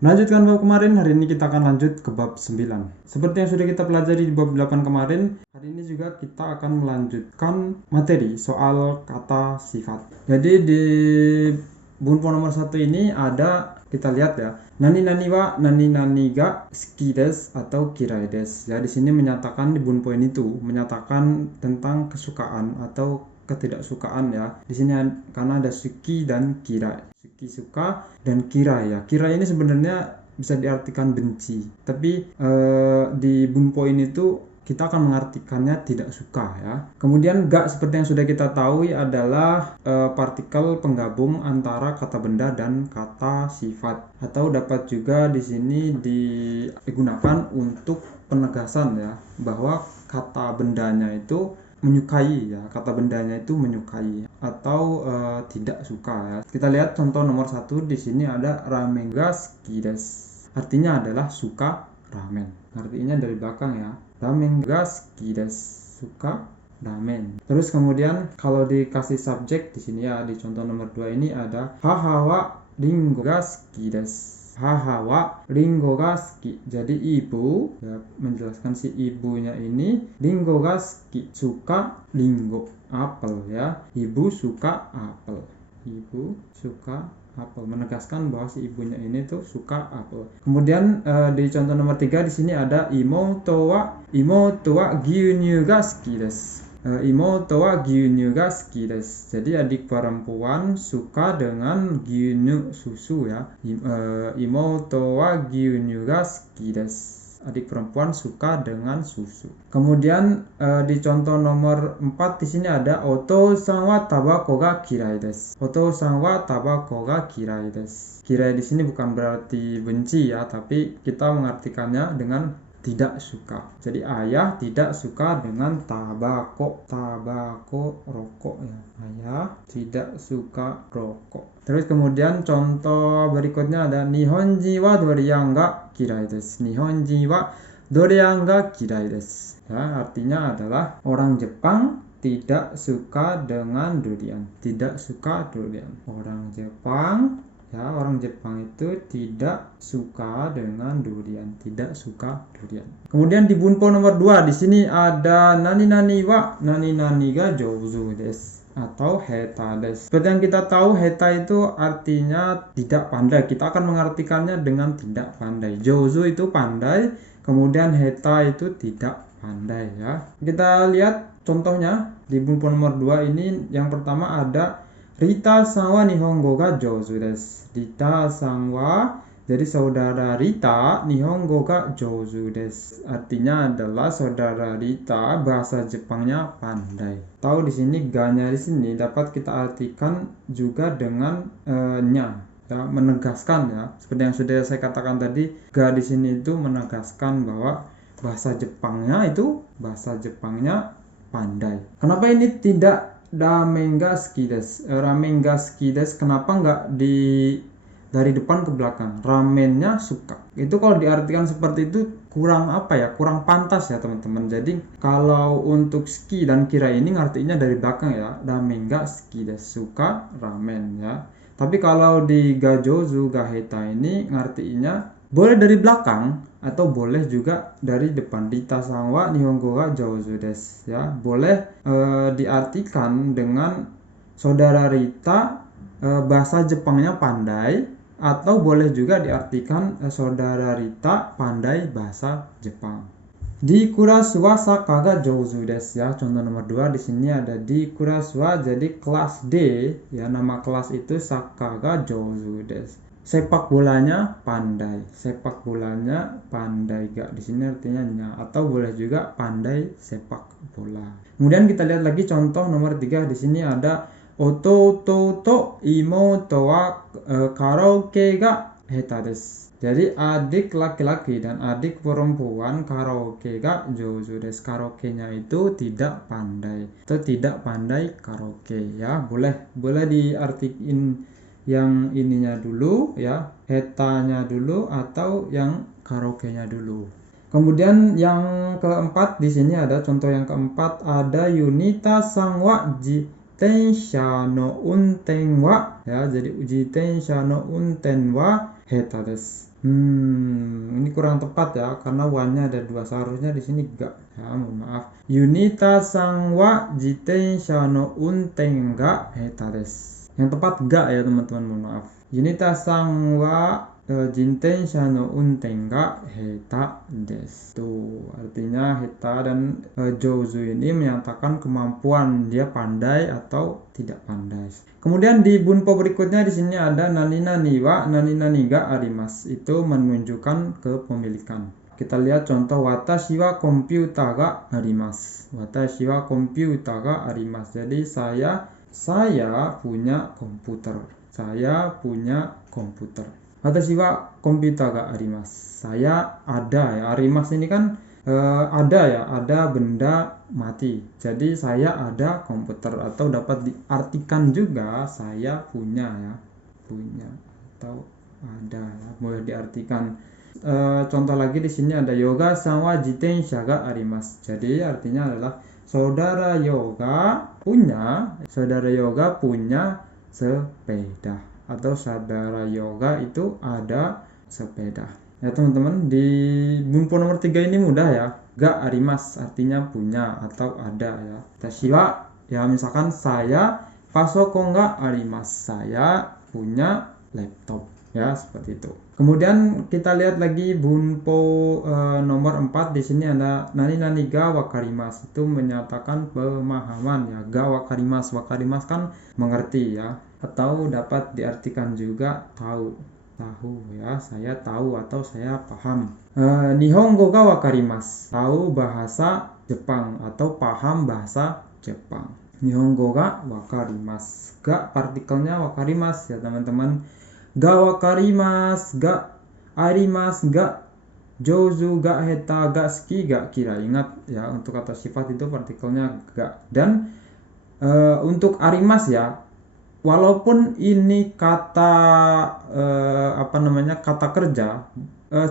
Melanjutkan bab kemarin, hari ini kita akan lanjut ke bab 9. Seperti yang sudah kita pelajari di bab 8 kemarin, hari ini juga kita akan melanjutkan materi soal kata sifat. Jadi di bunpo nomor 1 ini ada, kita lihat ya, nani nani wa nani nani ga suki desu atau kirai desu. Ya, di sini menyatakan di bunpo ini tuh menyatakan tentang kesukaan atau ketidaksukaan ya. Di sini karena ada suki dan kirai. Suki suka dan kira ya. Kira ini sebenarnya bisa diartikan benci. Tapi di bunpo ini tuh kita akan mengartikannya tidak suka ya. Kemudian ga seperti yang sudah kita tahu adalah partikel penggabung antara kata benda dan kata sifat. Atau dapat juga di sini digunakan untuk penegasan ya, bahwa kata bendanya itu menyukai ya, kata bendanya itu menyukai atau tidak suka ya. Kita lihat contoh nomor 1 di sini ada ramen ga suki desu. Artinya adalah suka ramen. Artinya dari belakang ya. Ramen ga suki desu, suka ramen. Terus kemudian kalau dikasih subjek di sini ya, di contoh nomor 2 ini ada haha wa ringo ga suki desu. Haha wa ringo ga suki. Jadi ibu ya, menjelaskan si ibunya ini ringo ga suki, suka ringo, apel ya. Ibu suka apel. Ibu suka apel, menegaskan bahwa si ibunya ini tuh suka apel. Kemudian di contoh nomor 3 di sini ada imoto wa gyunyu ga suki desu. Imoto wa gyunyu ga suki desu. Jadi adik perempuan suka dengan gyunyu, susu ya. Imoto wa gyunyu ga suki desu. Adik perempuan suka dengan susu. Kemudian di contoh nomor 4 di sini ada otou-san wa tabako ga kirai desu. Otou-san wa tabako ga kirai desu. Kirai di sini bukan berarti benci ya, tapi kita mengartikannya dengan tidak suka. Jadi ayah tidak suka dengan tabako rokok ya. Ayah tidak suka rokok. Terus kemudian contoh berikutnya ada nihonji wa dorian ga kirai desu. Nihonji wa dorian ga kirai desu. Ya, artinya adalah orang Jepang tidak suka dengan durian. Tidak suka durian. Orang Jepang ya, orang Jepang itu tidak suka dengan durian, tidak suka durian. Kemudian di bunpo nomor 2 di sini ada nani nani wa nani nani ga jouzu desu atau heta desu. Seperti yang kita tahu, heta itu artinya tidak pandai. Kita akan mengartikannya dengan tidak pandai. Jouzu itu pandai, kemudian heta itu tidak pandai ya. Kita lihat contohnya di bunpo nomor 2 ini. Yang pertama ada Rita-san wa nihongo ga jouzu desu. Rita-san wa, jadi saudara Rita, nihongo ga jouzu desu. Artinya adalah saudara Rita bahasa Jepangnya pandai. Tahu di sini ga-nya di sini dapat kita artikan juga dengan nya. Ya, menegaskan ya. Seperti yang sudah saya katakan tadi, ga di sini itu menegaskan bahwa bahasa Jepangnya pandai. Kenapa ini tidak ramen ga suki desu? Ramen ga suki desu, kenapa nggak dari depan ke belakang? Ramennya suka. Itu kalau diartikan seperti itu kurang kurang pantas ya teman-teman. Jadi kalau untuk suki dan kira ini ngartinya dari belakang ya. Ramen ga suki desu, suka ramen ya. Tapi kalau di ga jouzu ga heta ini ngartinya boleh dari belakang atau boleh juga dari depan. Rita-san wa nihongo ga jouzu desu ya. Boleh diartikan dengan saudara Rita bahasa Jepangnya pandai, atau boleh juga diartikan saudara Rita pandai bahasa Jepang. Di kurasu wa saka ga jouzu desu ya. Contoh nomor 2 di sini ada di kurasu wa, jadi kelas D ya, nama kelas itu saka ga jouzu desu. Sepak bolanya pandai. Sepak bolanya pandai ga di sini artinya nya, atau boleh juga pandai sepak bola. Kemudian kita lihat lagi contoh nomor 3 di sini ada otouto to imoto wa karaoke ga heta desu. Jadi adik laki-laki dan adik perempuan karaoke ga jouzu desu. Karaoke-nya itu tidak pandai atau tidak pandai karaoke ya. Boleh diartikan yang ininya dulu ya, hetanya dulu, atau yang karaoke-nya dulu. Kemudian yang keempat di sini ada contoh yang keempat ada Yunita-san wa jitensha no unten wa ya. Jadi jitensha no unten wa heta desu. Ini kurang tepat ya, karena wa-nya ada 2, seharusnya di sini ga. Ya, mohon maaf. Yunita sang wa jitensha no unten ga heta desu. Yang tepat ga ya teman-teman, mohon maaf. Yunita sang wa jitensha no unten ga heta desu. Tuh, artinya heta dan jouzu ini menyatakan kemampuan, dia pandai atau tidak pandai. Kemudian di bunpo berikutnya di sini ada nani nani wa nani nani ga arimasu. Itu menunjukkan kepemilikan. Kita lihat contoh watashi wa komputer ga arimasu. Watashi wa komputer ga arimasu. Jadi saya punya komputer. Saya punya komputer. Watashi wa komputer ga arimasu. Saya ada ya. Arimasu ini kan ada ya, ada benda mati. Jadi saya ada komputer, atau dapat diartikan juga saya punya ya, punya atau ada ya, boleh diartikan. Contoh lagi di sini ada yoga sama jitensha ga arimasu. Jadi artinya adalah saudara yoga punya sepeda, atau saudara yoga itu ada sepeda. Ya teman-teman, di bunpo nomor 3 ini mudah ya. Ga arimasu artinya punya atau ada ya. Watashi wa ya, misalkan saya pasokon ga arimasu. Saya punya laptop ya, seperti itu. Kemudian kita lihat lagi bunpo nomor 4. Di sini ada nani nani ga wakarimasu. Itu menyatakan pemahaman ya. Ga wakarimasu, wakarimasu kan mengerti ya, atau dapat diartikan juga tahu ya, saya tahu atau saya paham. Nihongo ga wakarimasu, tahu bahasa Jepang atau paham bahasa Jepang. Nihongo ga wakarimasu. Ga partikelnya wakarimasu ya teman-teman. Ga wakarimasu, ga arimasu, ga jouzu, ga heta, ga suki, ga kira. Ingat ya, untuk kata sifat itu partikelnya ga. Dan untuk arimasu ya, walaupun ini kata kata kerja,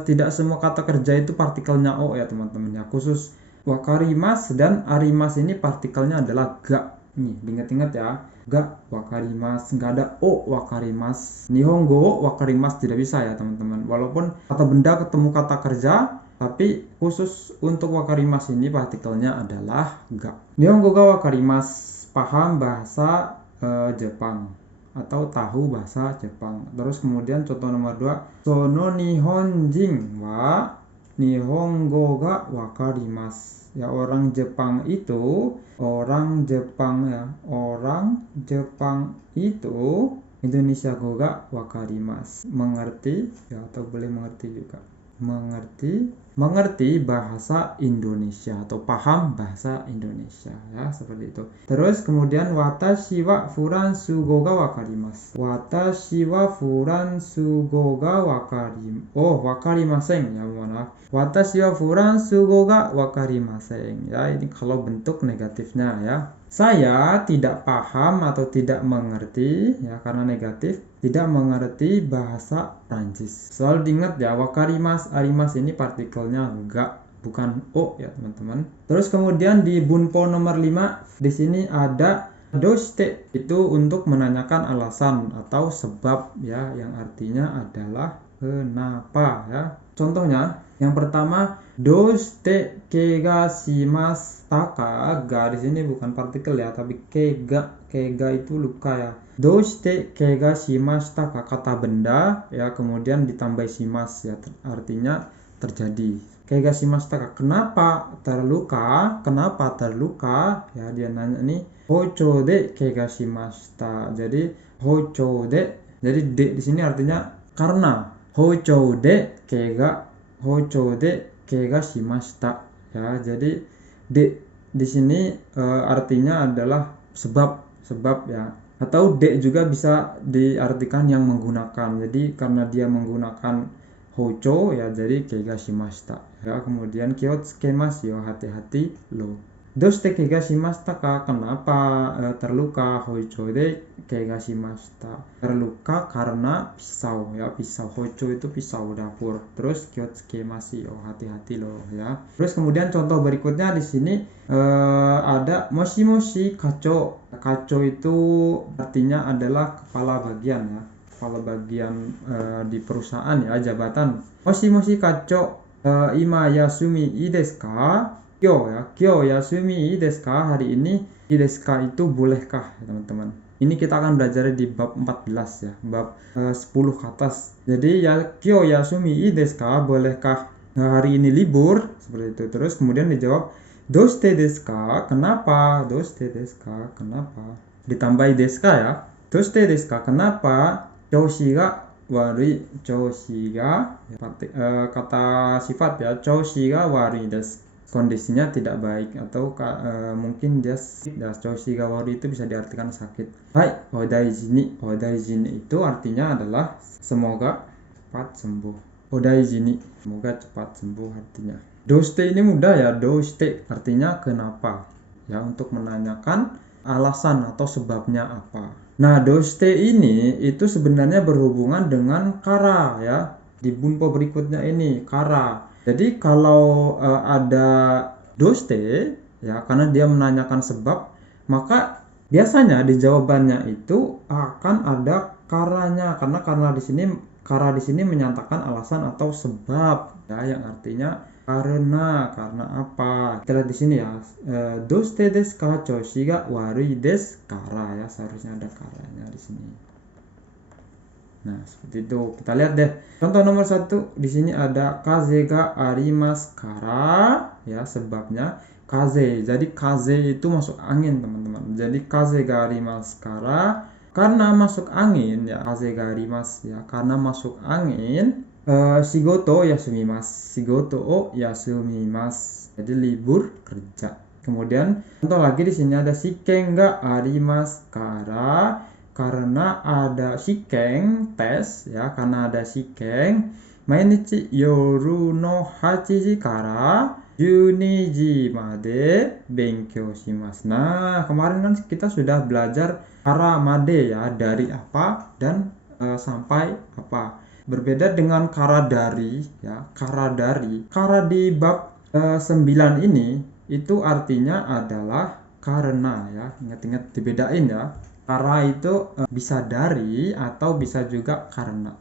tidak semua kata kerja itu partikelnya o ya teman-teman ya. Khusus wakarimasu dan arimasu ini partikelnya adalah ga. Nih, diingat-ingat ya. Ga wakarimasu, nggak ada o wakarimasu. Nihongo wakarimasu tidak bisa ya teman-teman. Walaupun kata benda ketemu kata kerja, tapi khusus untuk wakarimasu ini partikelnya adalah ga. Nihongo ga wakarimasu, paham bahasa Jepang atau tahu bahasa Jepang. Terus kemudian contoh nomor 2, sono nihonjin wa nihongo ga wakarimasu. Ya, orang Jepang itu Indonesia go ga wakarimasu. Mengerti ya, atau boleh mengerti juga. Mengerti bahasa Indonesia atau paham bahasa Indonesia ya, seperti itu. Terus kemudian watashi wa furansu go ga wakarimasu. Watashi wa furansu go ga wakarimasen ya, mohon maaf. Watashi wa furansu go ga wakarimasen ya, ini kalau bentuk negatifnya ya. Saya tidak paham atau tidak mengerti ya, karena negatif, tidak mengerti bahasa Prancis. Selalu diingat ya, wakarimasu, arimasu ini partikelnya ga, bukan o ya teman-teman. Terus kemudian di bunpo nomor 5, di sini ada doshite, itu untuk menanyakan alasan atau sebab ya, yang artinya adalah kenapa ya. Contohnya, yang pertama, doshite kega shimasu taka. Ga di sini bukan partikel ya, tapi kega itu luka ya. Doshite kega shimasu taka, kata benda ya, kemudian ditambah shimasu ya, artinya terjadi. Kega shimasu taka, kenapa terluka ya, dia nanya nih. Hocho de kega shimasu ta. Jadi hocho de, jadi de di sini artinya karena. Hocho de kega shimashita ya. Jadi de di sini artinya adalah sebab ya. Atau de juga bisa diartikan yang menggunakan. Jadi karena dia menggunakan hocho ya, jadi kega shimashita ya. Kemudian kyotsukemasu yo, hati-hati lo. Doshite kega shimashita ka, kenapa terluka. Hocho de kega shimashita, terluka karena pisau ya, pisau. Hocho itu pisau dapur. Terus kyotsukemasu yo, hati-hati loh ya. Terus kemudian contoh berikutnya di sini ada moshi moshi kacho. Kacho itu artinya adalah kepala bagian ya. kepala bagian di perusahaan ya, jabatan. Moshi kacho ima yasumi ii desu ka? Kyo ya, kyo yasumi ii desu ka? Hari ini ii desu ka itu bolehkah ya, teman-teman. Ini kita akan belajar di bab 14 ya, bab 10 ke atas. Jadi ya, kyo yasumi ii desu ka? Bolehkah hari ini libur? Seperti itu. Terus kemudian dijawab doshite desu ka? Kenapa? Doshite desu ka? Kenapa? Ditambahi desu ka ya. Doshite desu ka? Kenapa? Choushi ga warui. Choushi ga kata sifat ya. Choushi ga warui desu. Kondisinya tidak baik atau mungkin dia choushi ga warui itu bisa diartikan sakit. Hai, odaiji ni. Odaiji ni itu artinya adalah semoga cepat sembuh. Odaiji ni, semoga cepat sembuh artinya. Doshite ini mudah ya. Doshite artinya kenapa ya, untuk menanyakan alasan atau sebabnya apa. Nah, doshite ini itu sebenarnya berhubungan dengan kara ya. Di bunpo berikutnya ini kara. Jadi kalau ada doshite ya, karena dia menanyakan sebab, maka biasanya di jawabannya itu akan ada karanya, karena di sini kara di sini menyatakan alasan atau sebab ya, yang artinya karena apa. Kita lihat di sini ya, doshite desu ka choushi ga warui desu kara ya, seharusnya ada karanya di sini. Nah, seperti itu. Kita lihat deh. Contoh nomor 1 di sini ada kaze ga arimasu kara ya, sebabnya kaze. Jadi kaze itu masuk angin, teman-teman. Jadi kaze ga arimasu kara, karena masuk angin ya, kaze ga arimasu ya, karena masuk angin. Shigoto yasumimasu. Shigoto o yasumimasu. Jadi libur kerja. Kemudian contoh lagi di sini ada shiken ga arimasu kara, karena ada shiken tes ya, karena ada shiken. Mainichi yoru no 8 ji kara 12 ji made benkyou shimasu. Nah, kemarin kan kita sudah belajar kara made ya, dari apa dan sampai apa. Berbeda dengan kara dari ya, kara dari. Kara di bab 9 ini itu artinya adalah karena ya. Ingat-ingat dibedain ya. Kara itu bisa dari atau bisa juga karena.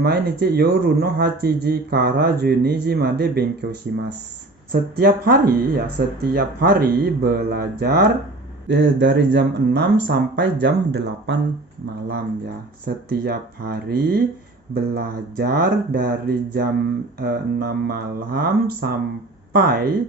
Mainichi yoru no 8 ji kara 12 ji made benkyou shimasu. Setiap hari ya, setiap hari belajar dari jam 6 sampai jam 8 malam ya. Setiap hari belajar dari jam 6 malam sampai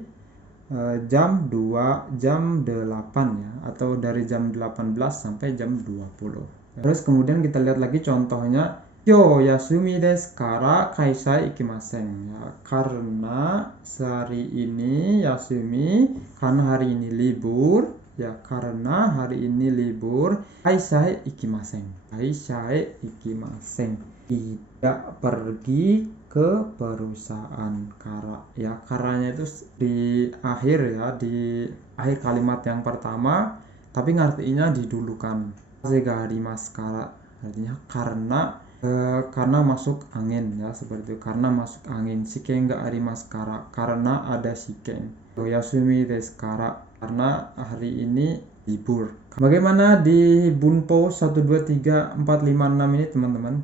jam 2, jam 8 ya, atau dari jam 18 sampai jam 20. Terus kemudian kita lihat lagi contohnya, kyo yasumi desu kara kaisha ikimasen ya, karena sehari ini yasumi, karena hari ini libur ya, karena hari ini libur. Kaisha ikimasen, kaisha ikimasen, tidak pergi ke perusahaan. Kara ya, karanya itu di akhir ya, di akhir kalimat yang pertama, tapi ngartinya didulukan. Kaze ga arimasu kara artinya karena masuk angin ya, seperti itu, karena masuk angin. Shiken ga arimasu kara, karena ada shiken. Yasumi desu kara, karena hari ini libur. Bagaimana di bunpo 1 2 3 4 5 6 ini, teman-teman?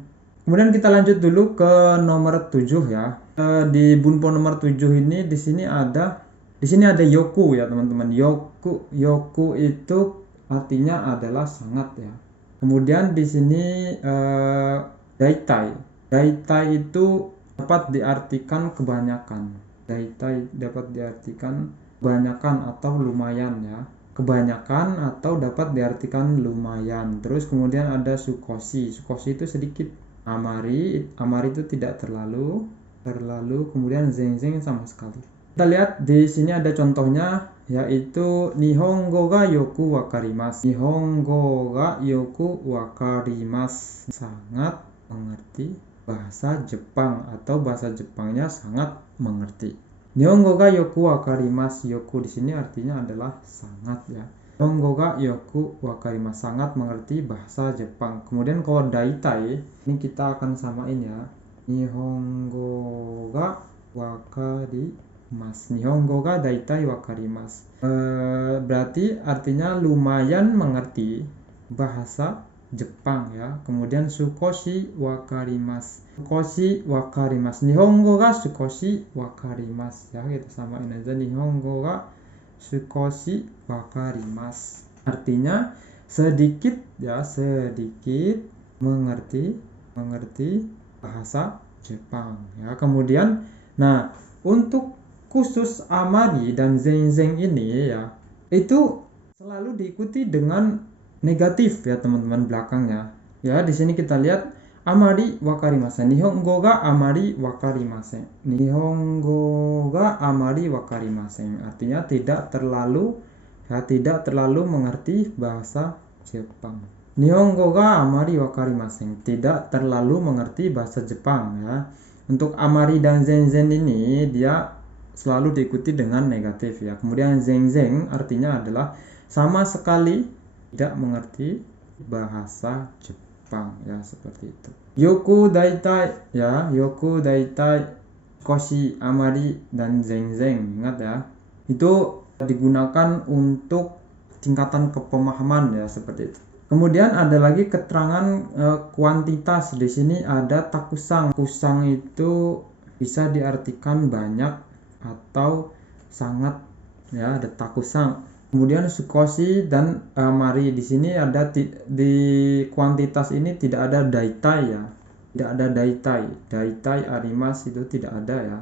Kemudian kita lanjut dulu ke nomor 7 ya. Di bunpo nomor 7 ini di sini ada yoku ya, teman-teman. Yoku itu artinya adalah sangat ya. Kemudian di sini daitai. Daitai itu dapat diartikan kebanyakan. Daitai dapat diartikan kebanyakan atau lumayan ya. Kebanyakan atau dapat diartikan lumayan. Terus kemudian ada sukoshi. Sukoshi itu sedikit. Amari itu tidak terlalu. Kemudian zeng sama sekali. Kita lihat di sini ada contohnya, yaitu Nihongo ga yoku wakarimasu. Nihongo ga yoku wakarimasu, sangat mengerti bahasa Jepang, atau bahasa Jepangnya sangat mengerti. Nihongo ga yoku wakarimasu. Yoku di sini artinya adalah sangat ya. Nihongo ga yoku wakarimasu, sangat mengerti bahasa Jepang. Kemudian kalau daitai ini kita akan samain ya. Nihongo ga wakarimasu. Nihongo ga daitai wakarimasu. Berarti artinya lumayan mengerti bahasa Jepang ya. Kemudian sukoshi wakarimasu. Sukoshi wakarimasu. Nihongo ga sukoshi wakarimasu ya. Kita samain aja, Nihongo ga sukoshi wakarimasu. Artinya sedikit ya, sedikit mengerti bahasa Jepang ya. Kemudian nah, untuk khusus amari dan zenzen ini ya, itu selalu diikuti dengan negatif ya teman-teman belakangnya. Ya, di sini kita lihat amari wakarimasen. Nihongo ga amari wakarimasen. Nihongo ga amari wakarimasen. Artinya tidak terlalu mengerti bahasa Jepang. Nihongo ga amari wakarimasen. Tidak terlalu mengerti bahasa Jepang ya. Untuk amari dan zenzen ini dia selalu diikuti dengan negatif ya. Kemudian zenzen artinya adalah sama sekali tidak mengerti bahasa Jepang ya, seperti itu. Yoku daitai ya, yoku daitai, koshi, amari, dan zenzen. Ingat ya, itu digunakan untuk tingkatan kepemahaman ya, seperti itu. Kemudian ada lagi keterangan kuantitas. Di sini ada takusang. Takusang itu bisa diartikan banyak atau sangat ya, ada takusang. Kemudian sukoshi dan amari, di sini ada di kuantitas ini tidak ada daitai ya, tidak ada daitai arimas, itu tidak ada ya.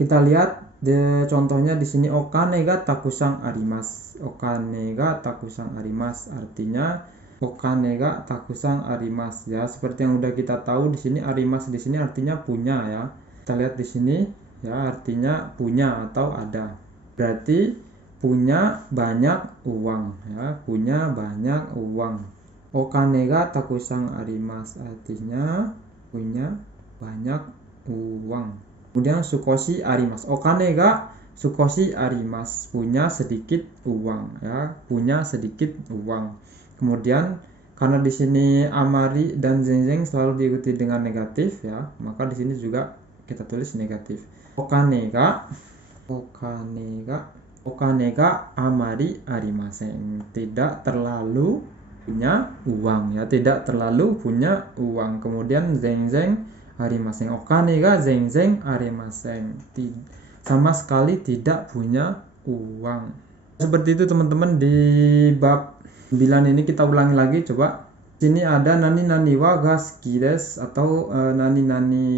Kita lihat contohnya di sini, okane ga takusang arimas. Okane ga takusang arimas artinya okane ga takusang arimas ya. Seperti yang udah kita tahu, di sini arimas di sini artinya punya ya. Kita lihat di sini ya, artinya punya atau ada. Berarti punya banyak uang ya, punya banyak uang. Okane ga takusang arimasu artinya punya banyak uang. Kemudian sukoshi arimasu. Okane ga sukoshi arimasu, punya sedikit uang ya, punya sedikit uang. Kemudian karena di sini amari dan zenzen selalu diikuti dengan negatif ya, maka di sini juga kita tulis negatif. Okane ga amari arimasen. Tidak terlalu punya uang ya, tidak terlalu punya uang. Kemudian zenzen arimasen. Okane ga zenzen arimasen. Sama sekali tidak punya uang. Seperti itu teman-teman. Di bab 9 ini kita ulangi lagi coba. Sini ada nani nani wa ga suki desu atau nani nani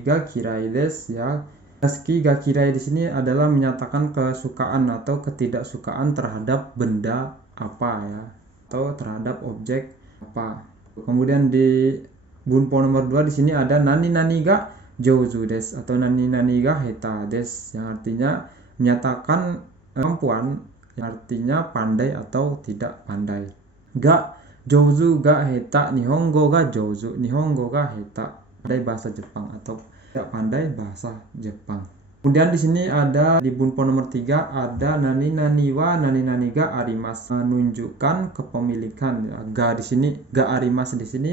ga kirai desu ya. Suki ga kirai di sini adalah menyatakan kesukaan atau ketidaksukaan terhadap benda apa ya, atau terhadap objek apa. Kemudian di bunpo nomor 2 di sini ada nani nani ga jouzu desu atau nani nani ga heta desu, yang artinya menyatakan kemampuan, yang artinya pandai atau tidak pandai. Ga jouzu ga heta, nihongo ga jouzu, nihongo ga heta, pandai bahasa Jepang atau tidak pandai bahasa Jepang. Kemudian di sini ada di bunpo nomor 3 ada nani nani wa nani nani ga arimasu, menunjukkan kepemilikan. Ga di sini, ga arimasu di sini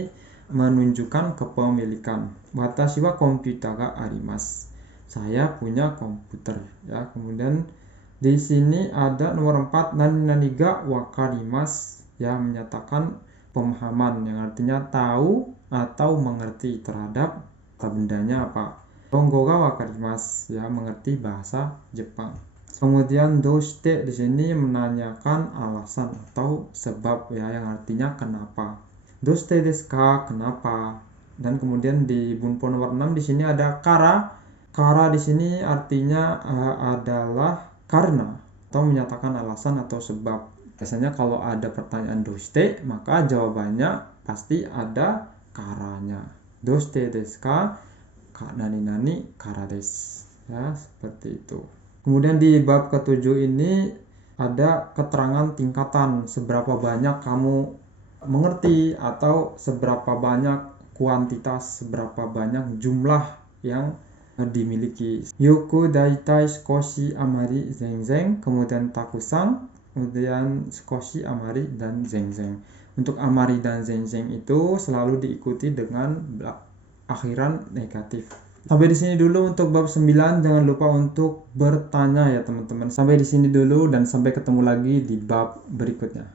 menunjukkan kepemilikan. Watashi wa komputer ga arimasu, saya punya komputer ya. Kemudian di sini ada nomor 4 nani nani ga wakarimasu ya, menyatakan pemahaman, yang artinya tahu atau mengerti terhadap bendanya apa. Nihongo ga wakarimasu ya, mengerti bahasa Jepang. Kemudian doshite di sini menanyakan alasan atau sebab ya, yang artinya kenapa. Doshite desu ka, kenapa. Dan kemudian di bunpo nomor 6 di sini ada kara. Kara di sini artinya adalah karena atau menyatakan alasan atau sebab. Biasanya kalau ada pertanyaan doshite, maka jawabannya pasti ada karanya. Doshite desu ka, nani nani kara desu ya, seperti itu. Kemudian di bab ke-7 ini ada keterangan tingkatan, seberapa banyak kamu mengerti atau seberapa banyak kuantitas, seberapa banyak jumlah yang dimiliki. Yoku daitai sukoshi amari zenzen, kemudian takusang, kemudian sukoshi amari dan zenzen. Untuk amari dan zenzen itu selalu diikuti dengan akhiran negatif. Sampai di sini dulu untuk bab 9. Jangan lupa untuk bertanya ya teman-teman. Sampai di sini dulu dan sampai ketemu lagi di bab berikutnya.